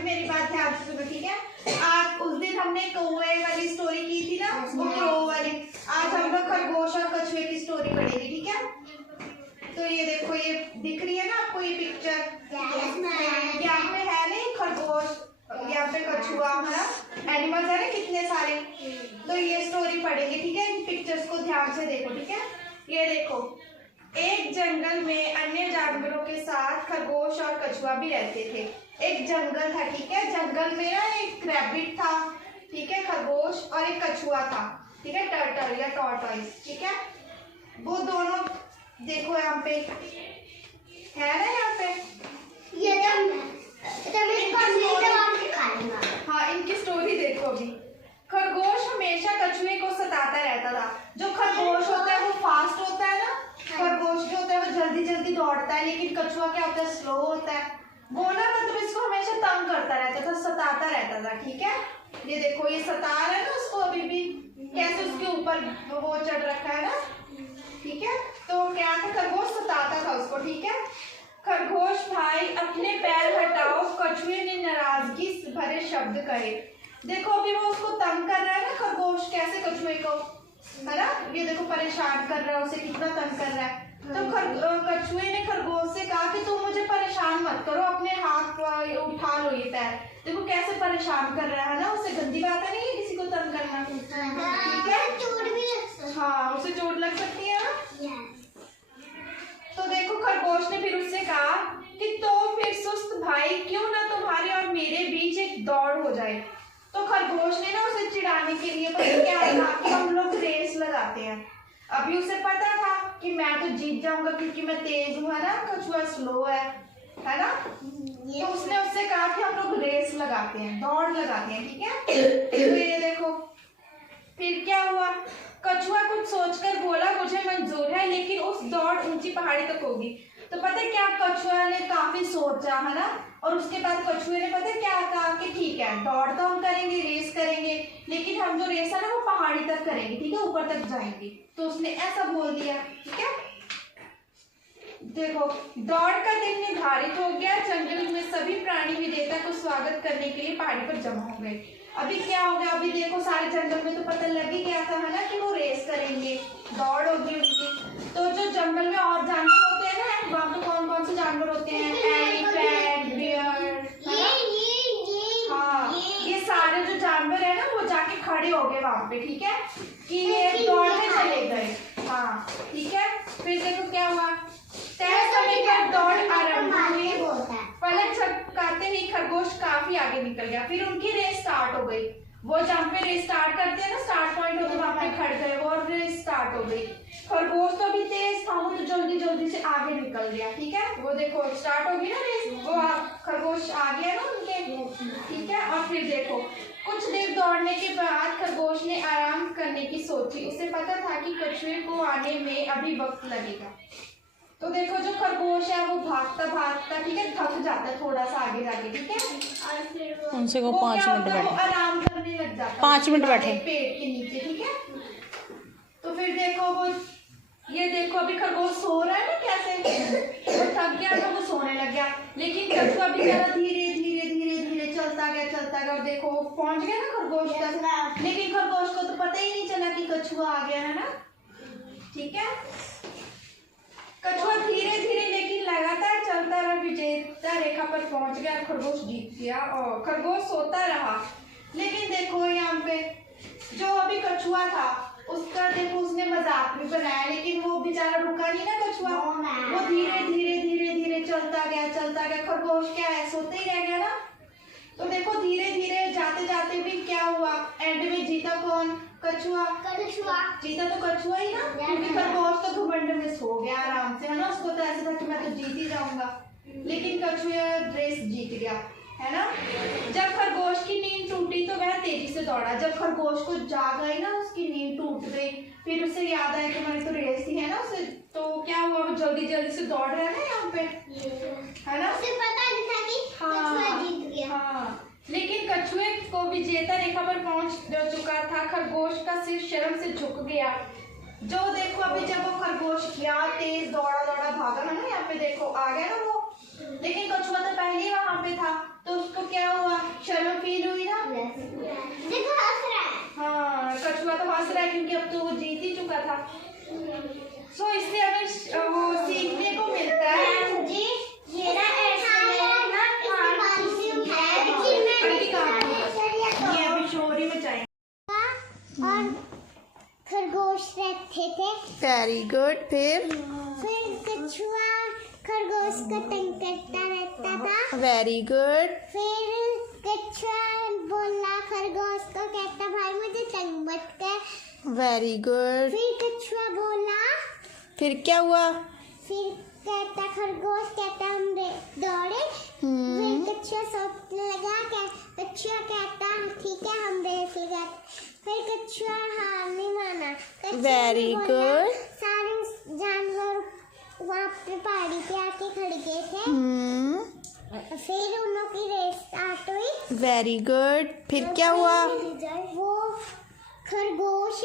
अभी मेरी बात ध्यान से सुनो, ठीक है। आप उस दिन हमने कौवे वाली स्टोरी की थी ना, वो कौवे वाली। आज हम लोग खरगोश और कछुए की स्टोरी पढ़ेंगे, ठीक है। तो ये देखो, ये दिख रही है ना आपको ये पिक्चर, यहाँ पे है ना ये खरगोश, यहाँ पे कछुआ, है ना, एनिमल्स है ना कितने सारे। तो ये स्टोरी पढ़ेंगे, ठीक है। इन पिक्चर्स को ध्यान से देखो, ठीक है। ये देखो, एक जंगल में अन्य जानवरों के साथ खरगोश और कछुआ भी रहते थे। एक जंगल था, ठीक है। जंगल में ना एक रैबिट था, ठीक है, खरगोश, और एक कछुआ था, ठीक है, टर्टल या टॉर्टॉइस, ठीक है। वो दोनों देखो यहाँ पे है ना, यहाँ पे ये हाँ, इनकी स्टोरी देखो अभी। खरगोश हमेशा कछुए को सताता रहता था। जो खरगोश होता है वो फास्ट होता है ना, खरगोश जो होता है वो जल्दी जल्दी दौड़ता है, लेकिन कछुआ क्या होता है, स्लो होता है। वो ना मतलब इसको हमेशा तंग करता रहता था, सताता रहता था, ठीक है। ये देखो, ये सता रहा है ना उसको अभी भी, कैसे उसके ऊपर वो चढ़ रखा है ना, ठीक है। तो क्या था, खरगोश सताता था उसको, ठीक है। खरगोश भाई अपने पैर हटाओ, कछुए ने नाराजगी भरे शब्द कहे। देखो अभी वो उसको तंग कर रहा है ना खरगोश, कैसे कछुए को, है ना, ये देखो परेशान कर रहा है उसे, कितना तंग कर रहा है। तो कछुए ने खरगोश से कहा कि तुम मुझे परेशान मत करो, अपने हाथ उठा लो ये पैर। देखो कैसे परेशान कर रहा है ना उसे, गंदी बात है नहीं है किसी को तंग करना, ठीक है। चोट भी लग सकती है, हाँ उसे चोट लग सकती है ना। तो देखो खरगोश ने फिर उससे कहा कि तो फिर सुस्त भाई, क्यों ना तुम्हारे और मेरे बीच एक दौड़ हो जाए। तो खरगोश ने ना उसे चिढ़ाने के लिए पता क्या था कि हम लोग रेस लगाते हैं। अभी उसे पता था कि मैं तो जीत जाऊंगा क्योंकि मैं तेज हूँ, है ना, कछुआ स्लो है ना। तो उसने उससे कहा कि हम लोग रेस लगाते हैं, दौड़ लगाते हैं, ठीक है। तो ये देखो फिर क्या हुआ, कछुआ कुछ सोचकर बोला मुझे मंजूर है, लेकिन उस दौड़ ऊंची पहाड़ी तक होगी। तो पता है क्या, कछुआ ने काफी सोचा, है ना, और उसके बाद कछुए ने पता है क्या कहा कि ठीक है दौड़ तो हम करेंगे, रेस करेंगे, लेकिन हम जो रेस है ना वो पहाड़ी तक करेंगे, ठीक है, ऊपर तक जाएंगे। तो उसने ऐसा बोल दिया, ठीक है। देखो दौड़ का दिन निर्धारित हो गया, जंगल में सभी प्राणी विजेता को स्वागत करने के लिए पहाड़ी पर जमा हो गए। अभी क्या हो गया, अभी देखो सारे जंगल में तो पता लग ही गया था, है ना, कि वो रेस करेंगे, दौड़ होगी उनकी। तो जो जंगल में और जानवर होते हैं ना, वहाँ पे कौन कौन से जानवर होते हैं, एलिफेंट, बियर, हाँ, ये सारे जो जानवर है ना वो जाके खड़े हो गए वहाँ पे, ठीक है, कि ये दौड़ने चले गए, हाँ, ठीक है। फिर देखो क्या हुआ, तय समय पर दौड़ आरंभ हुई, पलक झपकाते ही खरगोश काफी आगे निकल गया। फिर उनकी रेस स्टार्ट हो गई। वो जहाँ पे रेस स्टार्ट करते हैं ना, स्टार्ट पॉइंट होता है वहाँ पे खड़ गए वो, और रेस स्टार्ट हो गई। खरगोश तो अभी तेज था, वो तो जल्दी जल्दी से आगे निकल गया, ठीक है। वो देखो स्टार्ट होगी ना रेस, वो खरगोश आ गया ना उनके, ठीक है। और फिर देखो कुछ देर दौड़ने के बाद खरगोश ने आराम करने की सोची। उसे पता था कि कछुए को आने में अभी वक्त लगेगा। तो देखो जो खरगोश है वो भागता भागता, ठीक है, थक जाता है थोड़ा सा आगे जाके, ठीक है, और फिर उनसे को 5 मिनट बैठे, आराम करने लग जाता है 5 मिनट बैठे पेड़ के नीचे, ठीक है। तो फिर देखो वो, ये देखो अभी खरगोश सो रहा है ना, कैसे वो थक गया तो वो सोने लग गया, लेकिन कछुआ बेचारा धीरे धीरे धीरे धीरे चलता गया, और देखो पहुंच गया ना खरगोश तक, लेकिन खरगोश को तो पता ही नहीं चला कि कछुआ आ गया, है ना, ठीक है। कछुआ धीरे धीरे लेकिन लगातार चलता रहा, विजेता रेखा पर पहुंच गया, खरगोश जीत गया। और खरगोश सोता रहा, लेकिन देखो यहाँ पे जो अभी कछुआ था उसका देखो उसने मजाक भी बनाया, लेकिन वो बेचारा रुका नहीं ना कछुआ, वो धीरे धीरे धीरे धीरे चलता गया। खरगोश क्या है, सोते ही रह गया ना। तो देखो धीरे धीरे जाते जाते भी क्या हुआ, एंड में जीता कौन, कछुआ जीता तो कछुआ ही ना, क्योंकि खरगोश तो घमंड में सो गया आराम से, है ना, उसको तो ऐसा था कि मैं तो जीत ही जाऊंगा, लेकिन कछुआ रेस जीत गया, है ना। जब खरगोश की नींद टूटी तो वह तेजी से दौड़ा। जब खरगोश को जाग आई ना, उसकी नींद टूट गई, फिर उसे याद आया कि मैंने तो रेस ही है ना उसे, तो क्या हुआ, वो जल्दी जल्दी से दौड़ रहा है ना यहाँ पे, है ना, उसे पता नहीं था कि कछुआ जीत गया, हाँ। लेकिन कछुए को विजेता रेखा पर पहुंच चुका था। खरगोश का सिर शर्म से झुक गया। जो देखो अभी जब वो खरगोश क्या तेज दौड़ा भागा है ना, यहाँ पे देखो आ गया ना वो, लेकिन कछुआ तो पहले ही वहां पे था। तो उसको क्या हुआ, कछुआ तो हंस रहा है क्योंकि अब तो वो जीत ही चुका था। सो इससे हमें वो सीखने को मिलता है। ये अभी शोरी में चाहिए। और खरगोश रहते थे। Very good. फिर कछुआ खरगोश को तंग करता रहता था। Very good. फिर कछुआ बोला खरगोश को, कहता भाई मुझे तंग मत कर। Very good. फिर कछुआ बोला, फिर क्या हुआ? फिर कहता खरगोश कहता हम दौड़े। फिर कछुआ सोचने लगा, कछुआ कहता ठीक है हम रेस लगा। फिर कछुआ हार नहीं माना। Very good. सारे जानवर वहाँ पे पहाड़ी पे आके खड़े गए थे। फिर उन की रेस स्टार्ट हुई। Very good. फिर क्या हुआ? वो खरगोश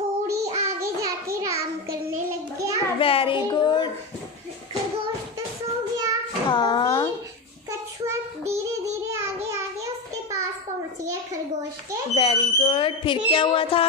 थोड़ी आगे जाके आराम करने लग गया। Very good. खरगोश तो सो गया। हाँ। तो फिर कछुआ धीरे धीरे आगे आगे उसके पास पहुंच गया खरगोश के। Very good. फिर क्या हुआ था?